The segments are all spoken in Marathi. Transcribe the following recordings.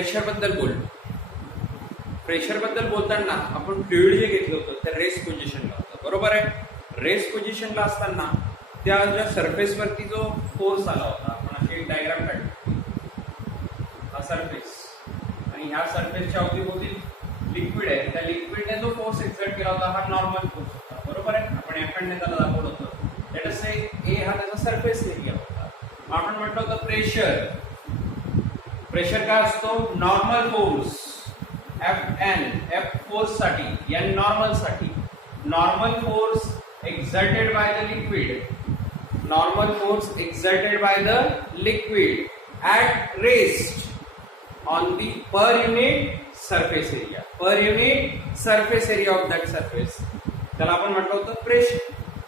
प्रेशर बद्दल बोललो. प्रेशर बद्दल बोलताना आपण फ्लुइड जे घेतलं होतं त्या रेस्ट पोझिशनला होतं, बरोबर आहे. रेस्ट पोझिशनला असताना त्या ज्या सरफेसवरती जो फोर्स आला होता, आपण अशी डायग्राम काढली, हा सरफेस आणि ह्या सरफेसच्या अवतीभोवती लिक्विड आहे, त्या लिक्विडने जो फोर्स एक्झर्ट केला होता हा नॉर्मल फोर्स होता, बरोबर आहे. आपण एखाद्याने त्याला दाखवलं होतं. लेट अस से ए हा त्याचा सरफेस एरिया होता. आपण म्हटलं होतं प्रेशर. प्रेशर काय असतो? नॉर्मल फोर्स एफ फोर्स साठी या नॉर्मल साठी. Normal force exerted by the liquid. Normal force exerted by the liquid at rest on the per unit surface area. Per unit surface area of that surface, त्याला आपण म्हटलं होतं प्रेशर.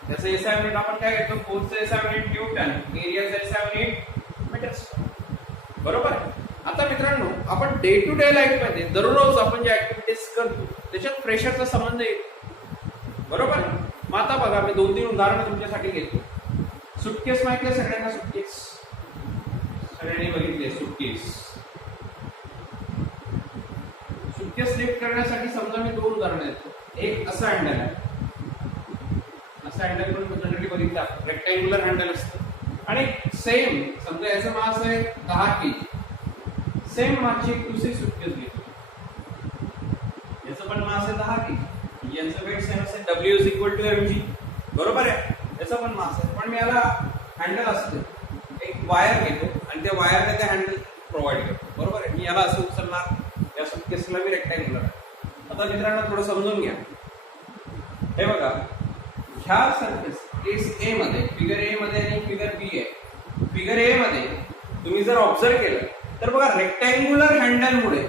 त्याचं एसआय युनिट आपण काय घेतो? फोर्सचं एसआय युनिट न्यूटन, एरियाचं एसआय युनिट मीटर स्क्वेअर, बरोबर. आता मित्रांनो, आपण डे टू डे लाईफ मध्ये दररोज आपण ज्या ऍक्टिव्हिटीज करतो त्याच्यात प्रेशरचा संबंध येतो, बरोबर. मग आता बघा, मी 2-3 उदाहरणं तुमच्यासाठी घेतो. सुटकेस माहिती आहे सगळ्यांना? सुटकेस सगळ्यांनी बघितली आहे. सुटकेस लिफ्ट करण्यासाठी समजा मी 2 उदाहरणं देतो. एक असं हँडल आहे, असं हँडल पण जनरली बघितलं, रेक्टँग्युलर हँडल असतं. आणि सेम समजा याचं मास आहे 10 kg. सेम मासची एक दुसरी सुटकेस घेतो, याचं पण मास आहे 10 kg. यांचं वेट सेम असेल, W = mg, बरोबर आहे. याचा पण मास आहे. पण मी याला हँडल असते, एक वायर घेतो आणि त्या वायरने ते हँडल प्रोव्हाइड करतो, बरोबर आहे. मी याला असं उचलणार, या सुटकेसला मी रेक्टँग्युलर आहे. आता मित्रांनो थोडं समजून घ्या. हे बघा, ह्या सरफेस केस ए मध्ये, फिगर ए मध्ये आणि फिगर बी आहे. फिगर ए मध्ये तुम्ही जर ऑब्झर्व केलं तर बघा, रेक्टँग्युलर हँडलमुळे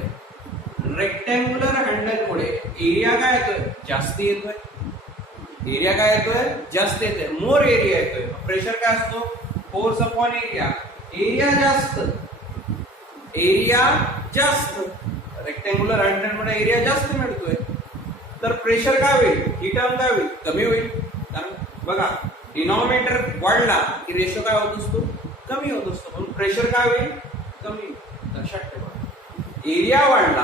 एरिया काय येतोय? जास्त येतोय. एरिया काय येतोय? जास्त येतोय. मोर एरिया येतोय. प्रेशर काय असतो? Force upon area. एरिया जास्त. रेक्टँग्युलर हँडलमुळे एरिया जास्त मिळतोय, तर प्रेशर काय होईल? ही टर्म काय होईल? कमी होईल. कारण बघा, डिनॉमिनेटर वाढला की रेशो काय होत असतो? कमी होत असतो. म्हणून प्रेशर काय होईल? कमी. लक्षात ठेवा, एरिया वाढला,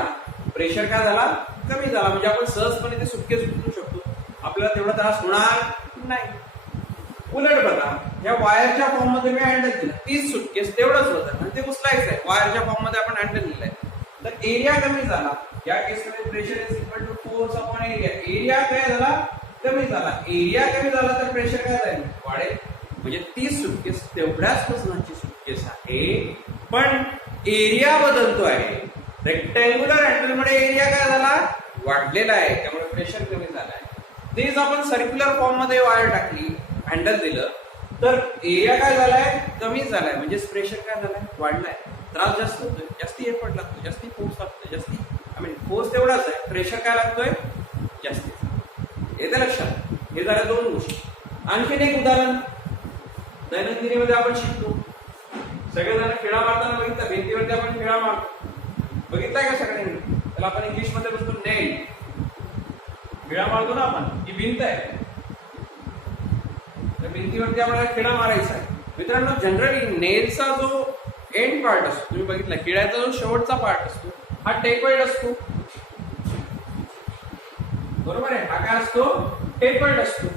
प्रेशर काय झाला? कमी झाला. म्हणजे आपण सहजपणे ते सुटकेस उचलू शकतो, आपल्याला तेवढा त्रास होणार नाही. उलट बघा, या वायरच्या फॉर्म मध्ये मी हँडल दिलं, तीच सुटकेस तेवढंच होतं आणि ते उचलायचं आहे. वायरच्या फॉर्म मध्ये आपण हँडल दिलंय, तर एरिया कमी झाला. या केसमध्ये pressure = force upon area. Area काय झाला? कमी झाला. एरिया कमी झाला तर प्रेशर काय जाईल? वाढेल. म्हणजे तीच सुटकेस तेवढ्याच वजनाची सुटकेस आहे, पण एरिया बदलतो आहे. रेक्टँग्युलर हँडलमुळे एरिया काय झाला? वाढलेला आहे, त्यामुळे प्रेशर कमी झाला आहे. तेच आपण सर्क्युलर फॉर्म मध्ये वायर टाकली, हँडल दिलं, तर एरिया काय झालाय? कमी झालाय. म्हणजे प्रेशर काय झालाय? वाढलाय. त्रास जास्त होतोय, जास्ती एफर्ट लागतो, जास्ती फोर्स लागतोय, फोर्स तेवढाच आहे, प्रेशर काय लागतोय? जास्ती. येते लक्षात? हे झाल्या 2 गोष्टी. आणखीन एक उदाहरण दैनंदिनीमध्ये आपण शिकतो. सगळेजण खिळा मारताना बघितलं, भिंतीवरती आपण खिळा मारतो, बघितलाय का सगळ्यांनी? त्याला आपण इंग्लिश मध्ये बोलतो नेल. खिळा मारतो ना आपण, ही भिंत आहे, त्या भिंतीवरती आपल्याला खिळा मारायचा आहे. मित्रांनो, जनरली नेलचा जो एंड पार्ट असतो, तुम्ही बघितला, खिळ्याचा जो शेवटचा पार्ट असतो हा टेपर्ड असतो, बरोबर आहे. हा काय असतो? टेपर्ड असतो.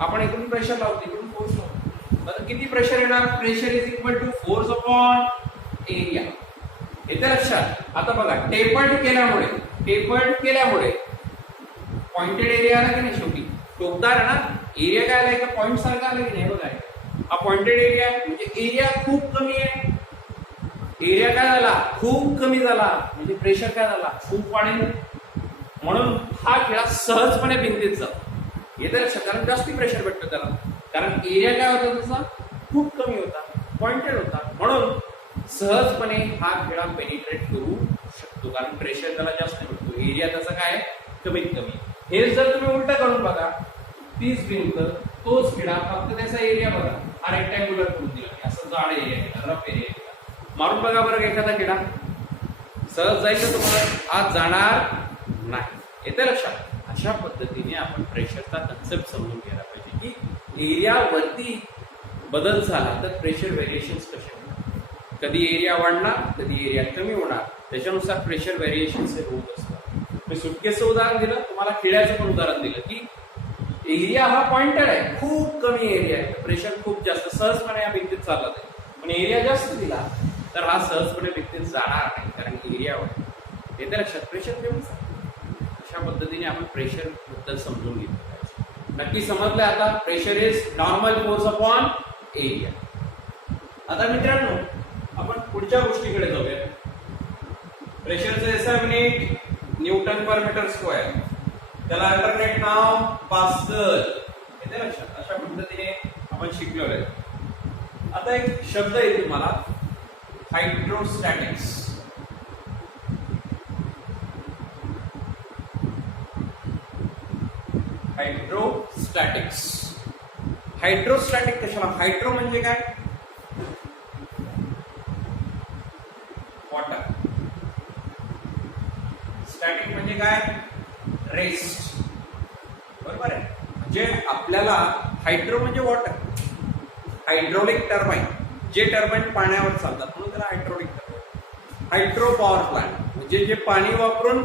आपण इकडून प्रेशर लावतो, इकडून फोर्स लावतो, आता किती प्रेशर येणार? Pressure = force upon area. येते लक्षात? आता बघा, टेपर्ड केल्यामुळे पॉइंटेड एरिया आला की नाही? शेवटी टोकदार आहे ना, एरिया काय आला? एका पॉइंट सारखा आला की नाही? बघा, हा पॉइंटेड एरिया आहे, म्हणजे एरिया खूप कमी आहे. एरिया काय झाला? खूप कमी झाला, म्हणजे प्रेशर काय झाला? खूप वाढेल. म्हणून हा खिळा सहजपणे भिंतीत जातो. येते लक्षात? कारण जास्ती प्रेशर भेटतो त्याला, कारण एरिया काय होता त्याचा? खूप कमी होता, पॉइंटेड होता. म्हणून सहजपणे हा खिळा पेनिट्रेट करू शकतो, कारण प्रेशर त्याला जास्त भेटतो, एरिया त्याचा काय? कमीत कमी. हे जर तुम्ही उलट करून बघा, तीच भिंत, तोच खिळा, फक्त त्याचा एरिया बघा, हा रेक्टँग्युलर करून दिला, असं जाड एरिया केला, रफ एरिया केला. मारून बघा बरं एखादा किडा, सहज जायचं तुम्हाला, आज जाणार नाही. येते लक्षात? अशा पद्धतीने आपण प्रेशरचा कन्सेप्ट समजून घ्यायला पाहिजे की एरिया वरती बदल झाला तर प्रेशर व्हेरिएशन्स कसे होतात. कधी एरिया वाढणार कधी एरिया कमी होणार, त्याच्यानुसार प्रेशर व्हेरिएशन हे होत असतं. मी सुटकेसचं उदाहरण दिलं, तुम्हाला खिळ्याचं पण उदाहरण दिलं की एरिया हा पॉइंटेड आहे, खूप कमी एरिया आहे, प्रेशर खूप जास्त सहजपणे या भिंतीत चालला जाईल. पण एरिया जास्त दिला तर हा सहजपणे भिंतीत जाणार नाही, कारण एरिया वाढतो. येते लक्षात, प्रेशर कमी. अशा पद्धतीने आपण प्रेशर बद्दल समजून घेतलं पाहिजे. नक्की समजलं आता, pressure is normal force upon area. आता मित्रांनो आपण पुढच्या गोष्टीकडे जाऊया. प्रेशरचं SI unit Newton per meter square, त्याला अल्टरनेट नाव पास्कल. येते लक्षात, अशा पद्धतीने आपण शिकलो आहे. आता एक शब्द येईल तुम्हाला, हायड्रोस्टॅटिक्स. हायड्रोस्टॅटिक्स, हायड्रोस्टॅटिक कशाला? हायड्रो म्हणजे काय? वॉटर. स्टॅटिक म्हणजे काय? रेस्ट. बरोबर आहे. म्हणजे आपल्याला हायड्रो म्हणजे वॉटर, हायड्रोलिक टर्बाईन, जे टर्बाईन पाण्यावर चालतात म्हणून त्याला hydraulic turbine. Hydro power plant म्हणजे जे पाणी वापरून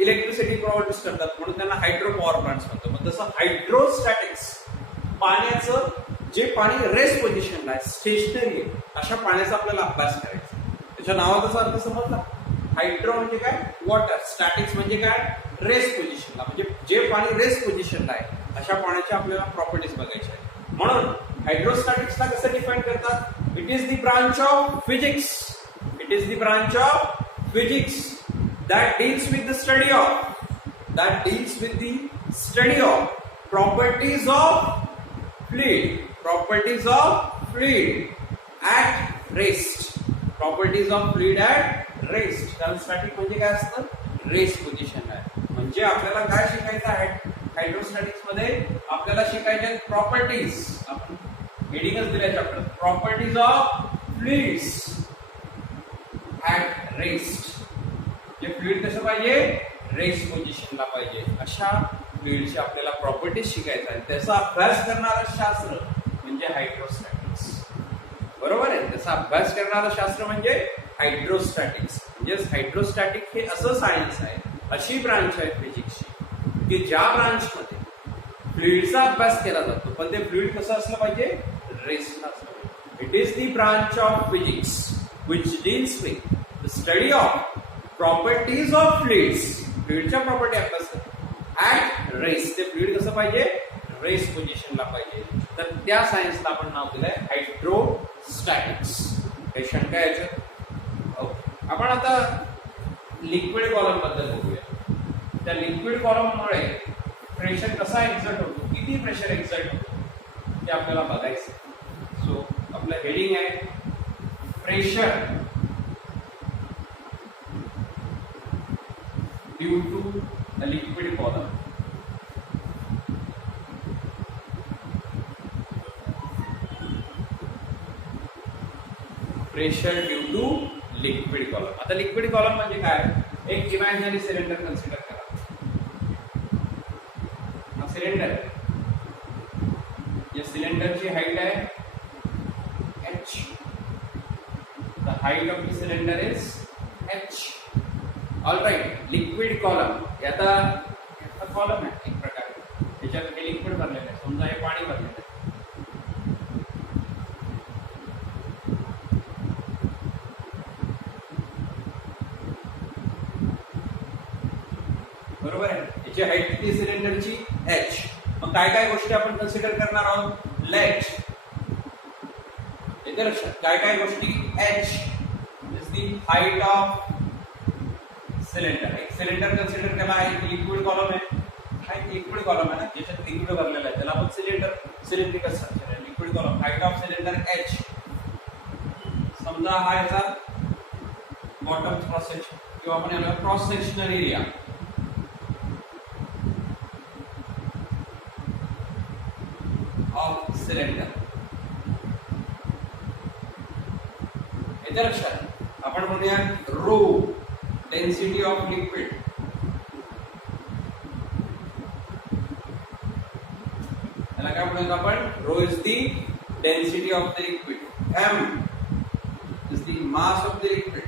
इलेक्ट्रिसिटी प्रोड्यूस करतात म्हणून त्यांना हायड्रो पॉवर प्लांट म्हणतात. मग तसं हायड्रोस्टॅटिक्स पाण्याचं जे पाणी रेस्ट पोझिशनला आहे, स्टेशनरी आहे, अशा पाण्याचा आपल्याला अभ्यास करायचा. त्याच्या नावाचा अर्थ समजला. हायड्रो म्हणजे काय? वॉटर. स्टॅटिक्स म्हणजे काय? रेस्ट पोझिशनला, म्हणजे जे पाणी रेस्ट पोझिशनला आहे अशा पाण्याच्या आपल्याला प्रॉपर्टीज बघायच्या आहेत. म्हणून हायड्रोस्टॅटिक्सला कसं डिफाईन करतात? It is the branch of physics, it is the branch of physics that deals with the study of properties of fluid at rest. कारण स्टॅटिक म्हणजे काय असतं? रेस्ट पोझिशन आहे. म्हणजे आपल्याला काय शिकायचं आहे हायड्रोस्टॅटिक्स मध्ये? आपल्याला शिकायच्या प्रॉपर्टीज. आपण हेडिंगच दिल्या chapter, properties of fluids at rest. जे फ्लुइड कसं पाहिजे? रेस्ट पोझिशनला पाहिजे. अशा फ्लुइडची आपल्याला प्रॉपर्टीज शिकायचा आहे. त्याचा अभ्यास करणारं शास्त्र म्हणजे हायड्रोस्टॅटिक्स. बरोबर आहे. त्याचा अभ्यास करणारं शास्त्र म्हणजे हायड्रोस्टॅटिक्स. म्हणजे हायड्रोस्टॅटिक हे असं सायन्स आहे, अशी ब्रांच आहे फिजिक्सची की ज्या ब्रांचमध्ये फ्लुइडचा अभ्यास केला जातो, पण ते फ्लुइड कसं असलं पाहिजे? रेस्टला असलं पाहिजे. It is the branch of physics which deals with the study of properties of fluids. फ्लुइडच्या प्रॉपर्टी अभ्यास ऍट रेस्ट. ते फ्लुइड कसं पाहिजे? रेस्ट पोझिशनला पाहिजे. तर त्या सायन्सला आपण नाव दिलंय हायड्रोस्टॅटिक्स. काही शंका याच्यात? आपण आता लिक्विड कॉलम बद्दल बघूया. त्या लिक्विड कॉलम मुळे प्रेशर कसा एक्झर्ट होतो, किती प्रेशर एक्झर्ट होतो ते आपल्याला बघायचं. सो आपलं हेडिंग आहे pressure due to the liquid column. Pressure due to liquid column. आता लिक्विड कॉलम म्हणजे काय? एक इमॅजिनरी सिलेंडर कन्सिडर करा. हा सिलेंडर, या सिलेंडरची हाईट आहे h. The height of the cylinder is h. All right. Liquid column याचा कॉलम आहे एक प्रकारे, त्याच्यात हे लिक्विड भरलेलं आहे. समजा हे पाणी भरलेलं आहे. बरोबर आहे. याची हाईट किती सिलेंडरची? h. मग काय काय गोष्टी आपण कन्सिडर करणार आहोत? लेट. येते लक्षात? काय काय गोष्टी? h is the height of cylinder. एक सिलेंडर कन्सिडर केला आहे, लिक्विड कॉलम आहे. हा एक लिक्विड कॉलम आहे ना, ज्याच्यात लिक्विड भरलेलं आहे, त्याला आपण सिलेंड्रिकल स्ट्रक्चर आहे. Liquid column, height of cylinder h. समजा हा याचा बॉटम क्रॉस सेक्शन किंवा आपण याला cross sectional area of cylinder. याच्या लक्षात आपण म्हणूया रो, डेन्सिटी ऑफ लिक्विड. त्याला काय म्हणूया आपण? Rho is the density of the liquid. m is the mass of the liquid.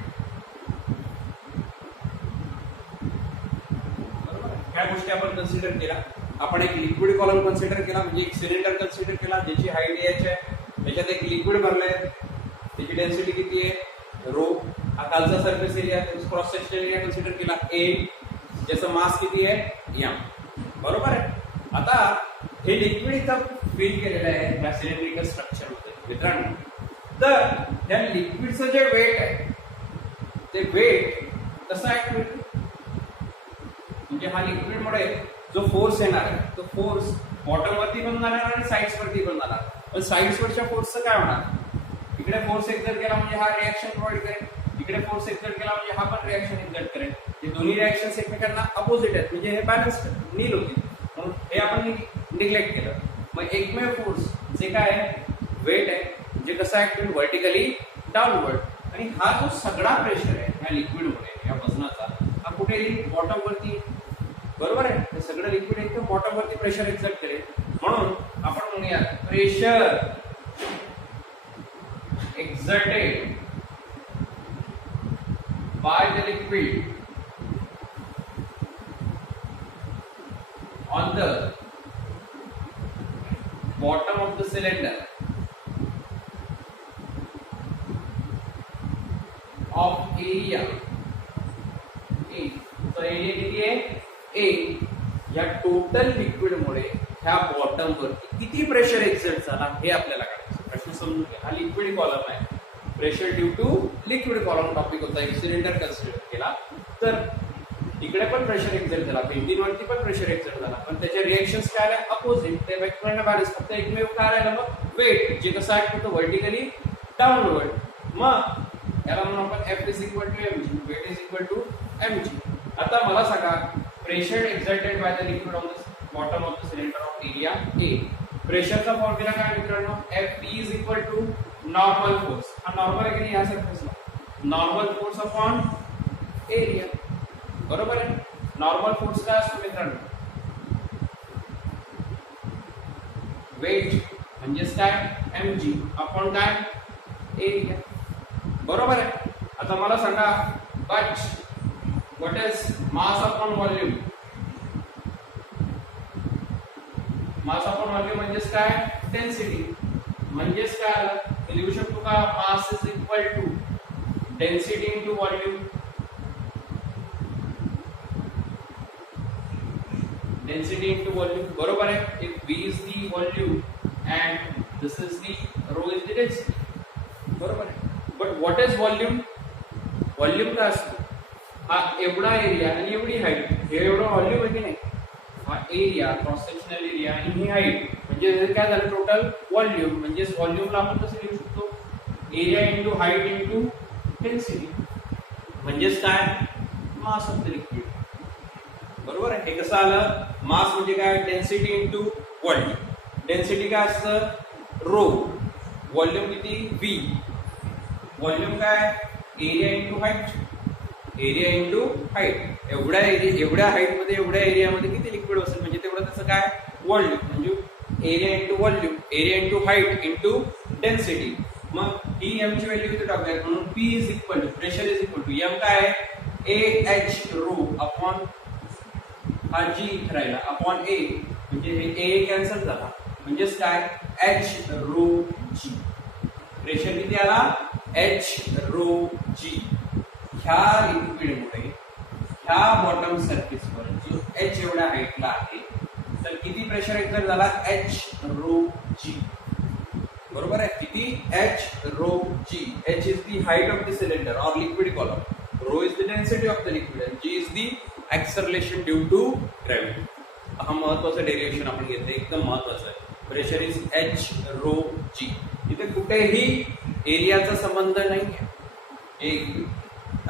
ह्या गोष्टी आपण कन्सिडर केला. आपण एक लिक्विड कॉलम कन्सिडर केला, म्हणजे एक सिलेंडर कन्सिडर केला ज्याची हाईट एच आहे, त्याच्यात एक लिक्विड भरलंय, त्याची डेन्सिटी किती आहे रो. हा खालचा surface area, cross sectional area consider केला ए, ज्याचं मास किती आहे एम. बरोबर आहे. आता हे लिक्विड इथं फिल केलेलं आहे या सिलेंड्रिकल स्ट्रक्चर मध्ये मित्रांनो. तर त्या लिक्विडचं जे वेट आहे ते वेट कसं ऍक्टिव्हेट, म्हणजे हा लिक्विड मुळे जो फोर्स येणार आहे तो फोर्स बॉटम वरती पण जाणार आणि साइड्स वरती पण जाणार. पण साइड्स वरच्या फोर्सचं काय होणार, इकडे फोर्स एक्झर्ट केला म्हणजे हा रिएक्शन प्रोव्हाइड करेल, इकडे फोर्स एक्झर्ट केला म्हणजे हा पण रिएक्शन एक्झर्ट करेल. हे दोन्ही रिएक्शन्स एकमेकांना अपोजिट आहेत, म्हणजे हे बॅलन्स नील होतील. म्हणून हे आपण निग्लेक्ट केलं. मग एकमेव फोर्स जे काय आहे वेट आहे, जे कसं ऍक्टिव्ह व्हर्टिकली डाऊनवर्ड. आणि हा जो सगळा प्रेशर आहे या लिक्विड मुळे या वजनाचा, हा कुठे येईल बॉटम वरती. बरोबर आहे. हे सगळं लिक्विड एकदम बॉटम वरती प्रेशर एक्झर्ट करेल. म्हणून आपण म्हणूया pressure exerted by the liquid on the bottom of the cylinder of area A. So area किती आहे A. या टोटल लिक्विड मुळे ह्या बॉटम वरती किती प्रेशर एक्झर्ट झाला हे आपल्याला काढायचं. प्रश्न समजून घ्या. हा लिक्विड कॉलम आहे, pressure due to liquid column topic होता, एक सिलेंडर कन्सिडर केला. तर इकडे पण प्रेशर एक्झर्ट झाला, भिंतींवरती पण प्रेशर एक्झर्ट झाला, पण त्याचे रिएक्शन्स काय आले अपोजिट. ते वेक्टरने बॅलन्स. फक्त एकमेव काय राहिलं मग वेट, जे कसं ऍक्ट होतं व्हर्टिकली डाऊनवर्ड. मग याला म्हणून आपण F is equal to mg, weight is equal to mg. आता मला सांगा pressure exerted by the liquid on the bottom of the cylinder of area A. प्रेशरचा फॉर्म्युला काय मित्रांनो, F is equal to normal force. हा नॉर्मल आहे की नाही या सरफेसला, नॉर्मल फोर्स अपॉन एरिया. बरोबर आहे. नॉर्मल फोर्स काय असतो मित्रांनो, वेट म्हणजेच काय mg अपॉन काय एरिया. बरोबर आहे. आता मला सांगा but what is mass upon volume. Mass upon volume म्हणजेच काय डेन्सिटी. म्हणजेच काय आलं ते लिहू शकतो का, mass is equal to density into volume. Density into volume. बरोबर आहे. If V is the volume and this is the rho is the density. बरोबर आहे. But what is volume? Volume काय असतो, हा एवढा एरिया आणि एवढी हाईट, हे एवढं व्हॉल्यूम आहे की नाही. हा एरिया क्रॉस सेक्शनल एरिया आणि ही हाईट, म्हणजे काय झालं टोटल व्हॉल्यूम. म्हणजे व्हॉल्यूमला आपण कसं लिहू शकतो, area into height into density. म्हणजेच काय मास ऑफ द लिक्विड. बरोबर आहे. हे कसं आलं, मास म्हणजे काय डेन्सिटी इंटू व्हॉल्यूम. डेन्सिटी काय असतं रो, व्हॉल्यूम किती व्ही. व्हॉल्यूम काय area into height, area into height. एवढ्या हाईट मध्ये एवढ्या एरियामध्ये किती लिक्विड असेल म्हणजे तेवढं त्याचं काय व्हॉल्यूम. म्हणजे area into volume, area into height into density. मग ही एम ची व्हॅल्यू किती टाकूयात, म्हणून P is equal to pressure is equal to M काय ए एच रो अपॉन हा जी इथे राहिला अपॉन ए, म्हणजे हे ए कॅन्सल झाला. म्हणजेच काय एच रो जी. प्रेशर किती आला एच रो जी. ह्या लिक्विडमुळे ह्या बॉटम सरफेसवर जो एच एवढ्या हाईटला आहे तर किती प्रेशर एक्झर्ट झाला एच रो जी. बरोबर आहे. किती H rho G. H is the height of the cylinder और liquid column, rho is the density of the liquid and G is the acceleration due to gravity. हा महत्वाचं डेरिव्हेशन आपण घेतलं, एकदम महत्वाचं आहे. Pressure is H rho G. इथे कुठेही एरियाचा संबंध नाही आहे.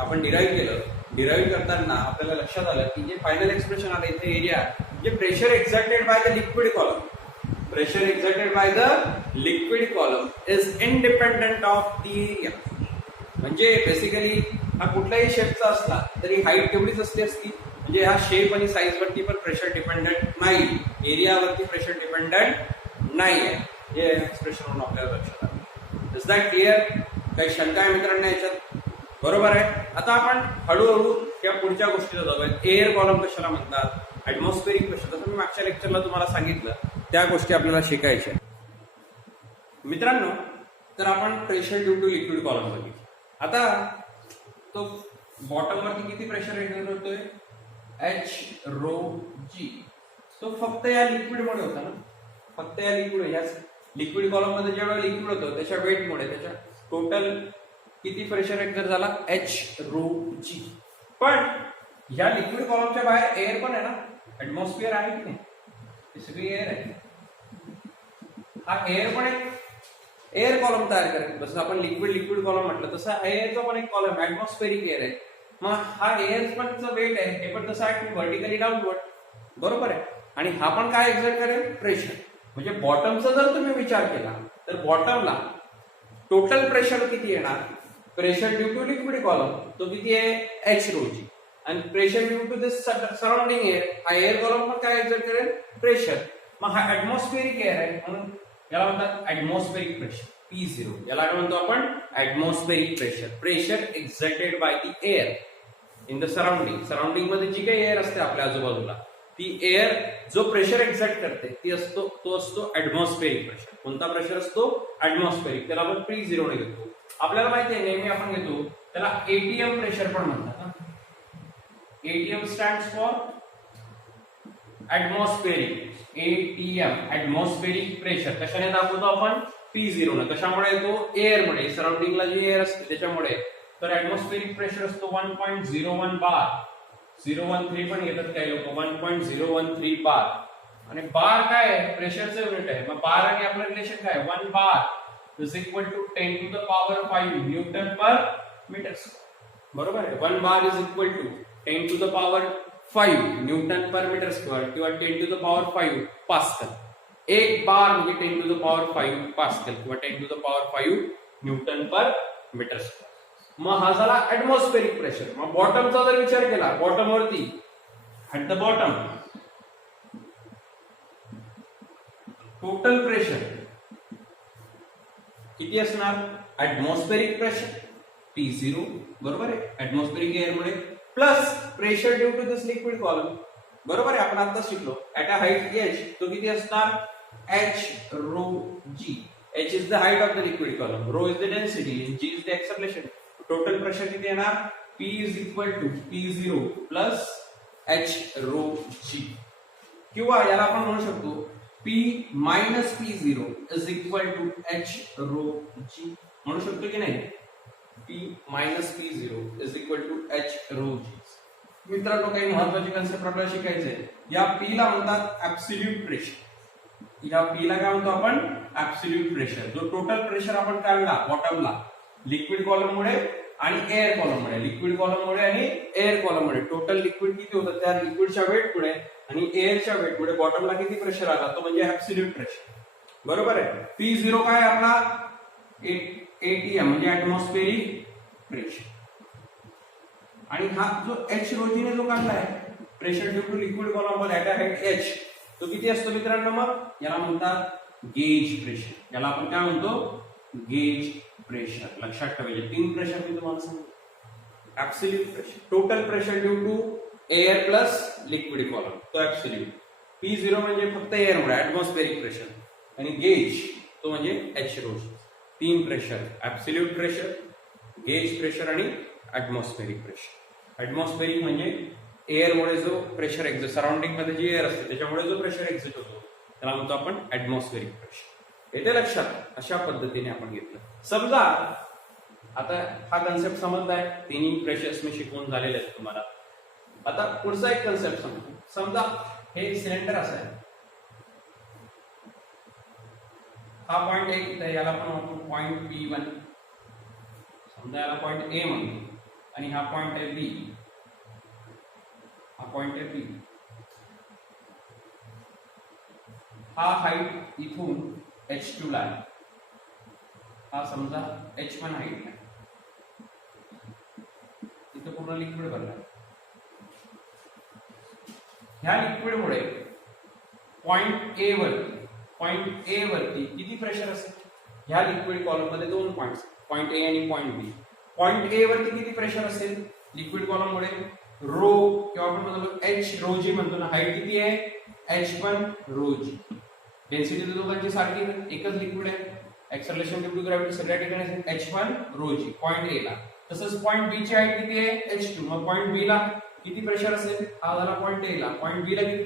आपण डिराईव्ह केलं, डिराईव्ह करताना आपल्याला लक्षात आलं की जे फायनल एक्सप्रेशन आलं इथे एरिया जे pressure exerted by the liquid column, pressure exerted by the liquid column is independent of the area. म्हणजे बेसिकली हा कुठल्याही शेपचा असला तरी हाईट तेवढीच असती. म्हणजे हा शेप आणि साईज वरती पण प्रेशर डिपेंडंट नाही, एरियावरती प्रेशर डिपेंडंट नाही आहे. हे एक्सप्रेशन आपल्याला लक्षात आलं. Is that clear. काही शंका आहे मित्रांनो याच्यात? बरोबर आहे. आता आपण हळूहळू या पुढच्या गोष्टीला जाऊया. एअर कॉलम कशाला म्हणतात, ऍटमॉस्फेरिक प्रेशर, जसं मी मागच्या लेक्चरला तुम्हाला सांगितलं त्या गोष्टी आपल्याला शिकायच्या. मित्रांनो, तर आपण pressure due to liquid column बघितलं. आता तो बॉटम वरती किती प्रेशर एक्झर्ट होतोय, एच रो जी. तो फक्त या लिक्विड मुळे होता ना, फक्त या लिक्विड, या लिक्विड कॉलम मध्ये जेवढा लिक्विड होतं त्याच्या वेट मुळे त्याच्या टोटल किती प्रेशर एक्झर्ट झाला, एच रो जी. पण या लिक्विड कॉलमच्या बाहेर एअर पण आहे ना, ऍटमॉस्फिअर आहे की नाही, हे सगळी एअर आहे. हा एअर पण एक एअर कॉलम तयार करेल. जसं आपण लिक्विड कॉलम म्हटलं तसं एअरचा पण एक कॉलम ऍटमॉस्फेरिक एअर आहे. मग हा एअर पण वेट आहे, हे पण तसं आहे व्हर्टिकली डाऊनवर्ड. बरोबर आहे. आणि हा पण काय एक्झर्ट करेल, प्रेशर. म्हणजे बॉटमचा जर तुम्ही विचार केला तर बॉटमला टोटल प्रेशर किती येणार, pressure due to liquid column तो किती आहे, एच रो जी. आणि pressure due to this surrounding air, हा एअर कॉलम पण काय एक्झर्ट करेल, प्रेशर. मग हा ऍटमॉस्फेरिक एअर आहे म्हणून याला म्हणतात ऍटमॉस्फेरिक प्रेशर, P0. याला काय म्हणतो आपण, atmospheric pressure. Pressure exerted by the air in the surrounding. Surrounding मध्ये जी काही एअर असते आपल्या आजूबाजूला, ती एअर जो प्रेशर एक्झर्ट करते तो असतो ऍटमॉस्फेरिक प्रेशर. कोणता प्रेशर असतो, ऍटमॉस्फेरिक. त्याला आपण P0 ने घेतो. आपल्याला माहिती आहे नेहमी आपण घेतो त्याला एटीएम प्रेशर पण म्हणतात. ATM stands for atmospheric. ATM atmospheric pressure कशाने दाखवतो आपण, P0 ने. कशामुळे येतो, एअर मुळे, सराउंडिंगला जी एअर असते त्याच्यामुळे. तर ऍटमॉस्फेरिक प्रेशर असतो 1.01 बार. 013 पण घेतात काही लोक, 1.013 बार. आणि बार काय आहे, प्रेशरचं युनिट आहे. मग बार आणि आपलं रिलेशन काय, 1 bar is equal to 10 to the power 5 newton per meter square. बरोबर आहे. 1 bar is equal to 10 to the power 5 newton per meter square किंवा 10 to the power 5 पास्कल. एक बार म्हणजे 10 to the power 5 पास्कल किंवा 10 to the power 5 newton per meter square. मग हा झाला ऍटमॉस्फेरिक प्रेशर. मग बॉटमचा जर विचार केला, बॉटम वरती at the bottom total pressure किती असणार, ऍटमॉस्फेरिक प्रेशर P0. बरोबर आहे. ऍटमॉस्फेरिक एअर मुळे plus pressure due to this liquid column. बरोबर आहे. आपण आता शिकलो ऍट अ हाईट एच तो किती असणार, H rho G. H is the height of the liquid column, rho is the density, G is the acceleration. Total pressure किती येणार, P is equal to P0 plus H rho G. किंवा याला आपण म्हणू शकतो P minus P0 is equal to H rho G. म्हणू शकतो की नाही, P minus P0 is equal to H rho G. मित्रांनो, काही महत्वाची कन्सेप्ट आपल्याला शिकायची आहे. या P ला म्हणतात ऍब्सोल्यूट प्रेशर. या P ला काय म्हणतो आपण, ऍब्सोल्यूट प्रेशर. जो टोटल प्रेशर आपण काढला बॉटमला लिक्विड कॉलम मुळे आणि एअर कॉलम मुळे, लिक्विड कॉलम मुळे आणि एअर कॉलम मुळे टोटल लिक्विड किती होतं, त्या लिक्विडच्या वेट मुळे आणि एअरच्या वेट मुळे बॉटमला किती प्रेशर आला, तो म्हणजे ऍब्सोल्यूट प्रेशर. बरोबर आहे. P0 काय आपला, एटीएम म्हणजे ऍटमॉस्फेरिक प्रेशर. आणि हा जो एच रोजीने जो काढलाय pressure due to liquid column मध्ये ऍट अ हाईट एच, तो किती असतो मित्रांनो, मग याला म्हणतात गेज प्रेशर. याला आपण काय म्हणतो, गेज प्रेशर. लक्षात ठेवायचे 3 प्रेशर मी तुम्हाला सांगतो. Absolute pressure, total pressure due to air plus liquid column, तो ऍब्सोल्यूट. P0 म्हणजे फक्त एअर मुळे ऍटमॉस्फेरिक प्रेशर. आणि गेज तो म्हणजे H rho. 3 pressure, absolute pressure, gauge pressure आणि ऍटमॉस्फेरिक प्रेशर. ऍटमॉस्फेरिक म्हणजे एअर मुळे जो प्रेशर एक्झिट, सराउंडिंग मध्ये जी एअर असते त्याच्यामुळे जो प्रेशर एक्झिट होतो त्याला म्हणतो आपण ऍटमॉस्फेरिक प्रेशर. येते लक्षात. अशा पद्धतीने आपण घेतलं. समजा आता हा कन्सेप्ट समजलाय, तिन्ही प्रेशर्स मी शिकवून झालेले आहेत तुम्हाला. आता पुढचा एक कन्सेप्ट समजू. समजा हे सिलेंडर असं आहे, हा पॉइंट एक, याला पण आपण पॉइंट P1, समजा याला पॉइंट A म्हणतो आणि हा पॉइंट आहे B, हा पॉइंट आहे B. हा हाईट इथून H2 ला आहे, हा समजा H1 हाईट आहे. इथं पूर्ण लिक्विड भरला. ह्या लिक्विड मुळे पॉइंट ए वरती किती प्रेशर असेल, ह्या लिक्विड कॉलम मध्ये 2 पॉइंट्स, पॉईंट ए आणि पॉईंट बी. पॉईंट ए वरती किती प्रेशर असेल लिक्विड कॉलम मुळे रो किंवा आपण म्हणतो एच रो जी म्हणतो ना, हाईट किती आहे h1 रो जी. डेन्सिटी दोघांची सारखी एकच लिक्विड आहे. एक्सेलरेशन ड्यू टू ग्रॅव्हिटी सगळ्या ठिकाणी h1 row G point A ला. तसंच पॉईंट बी ची हाईट किती आहे h2. मग पॉईंट बी ला किती प्रेशर असेल, हा झाला पॉईंट ए ला. पॉईंट बी ला किती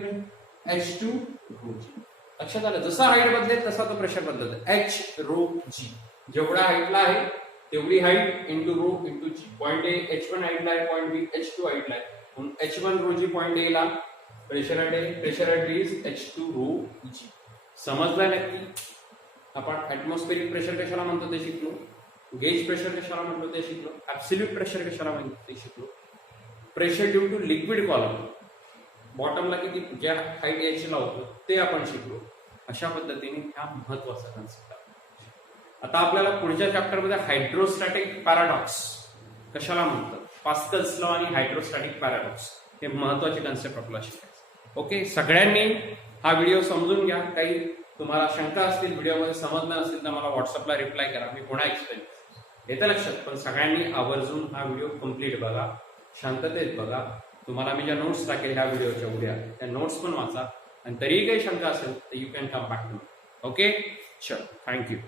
h2 रो जी. लक्षात आलं, जसा हाईट बदलेल तसा तो प्रेशर बदलतो. h रो जी जेवढा हाईटला आहे तेवढी height into rho into G. Point A h1 हाईटला आहे, पॉईंट बी h2 हाईटला आहे. म्हणून h1 row G point A ला, pressure at is h2 rho G. समजलं नक्की? आपण ऍटमॉस्फेरिक प्रेशर कशाला म्हणतो ते शिकलो, गेज प्रेशर कशाला म्हणतो ते शिकलो, ऍब्सोल्यूट प्रेशर कशाला म्हणतो ते शिकलो. Pressure due to liquid column बॉटमला किती ज्या हाईट यायची लावतो ते आपण शिकलो. अशा पद्धतीने हा महत्वाचा कन्सेप्ट आहे. आता आपल्याला पुढच्या चॅप्टर मध्ये हायड्रोस्टॅटिक पॅराडॉक्स कशाला म्हणतात, पास्कल्स लॉ आणि हायड्रोस्टॅटिक पॅराडॉक्स हे महत्वाचे कन्सेप्ट आपल्याला शिकायचे. ओके, सगळ्यांनी हा व्हिडिओ समजून घ्या. काही तुम्हाला शंका असतील, व्हिडिओमध्ये समजलं नसेल तर मला व्हॉट्सअपला रिप्लाय करा, मी पुन्हा एक्सप्लेन येतं लक्षात. पण सगळ्यांनी आवर्जून हा व्हिडिओ कम्प्लीट बघा, शांततेत बघा. तुम्हाला मी ज्या नोट्स टाकेल ह्या व्हिडिओच्या उद्या त्या नोट्स पण वाचा, आणि तरीही काही शंका असेल तर you can come back to me. Okay, चल, थँक्यू.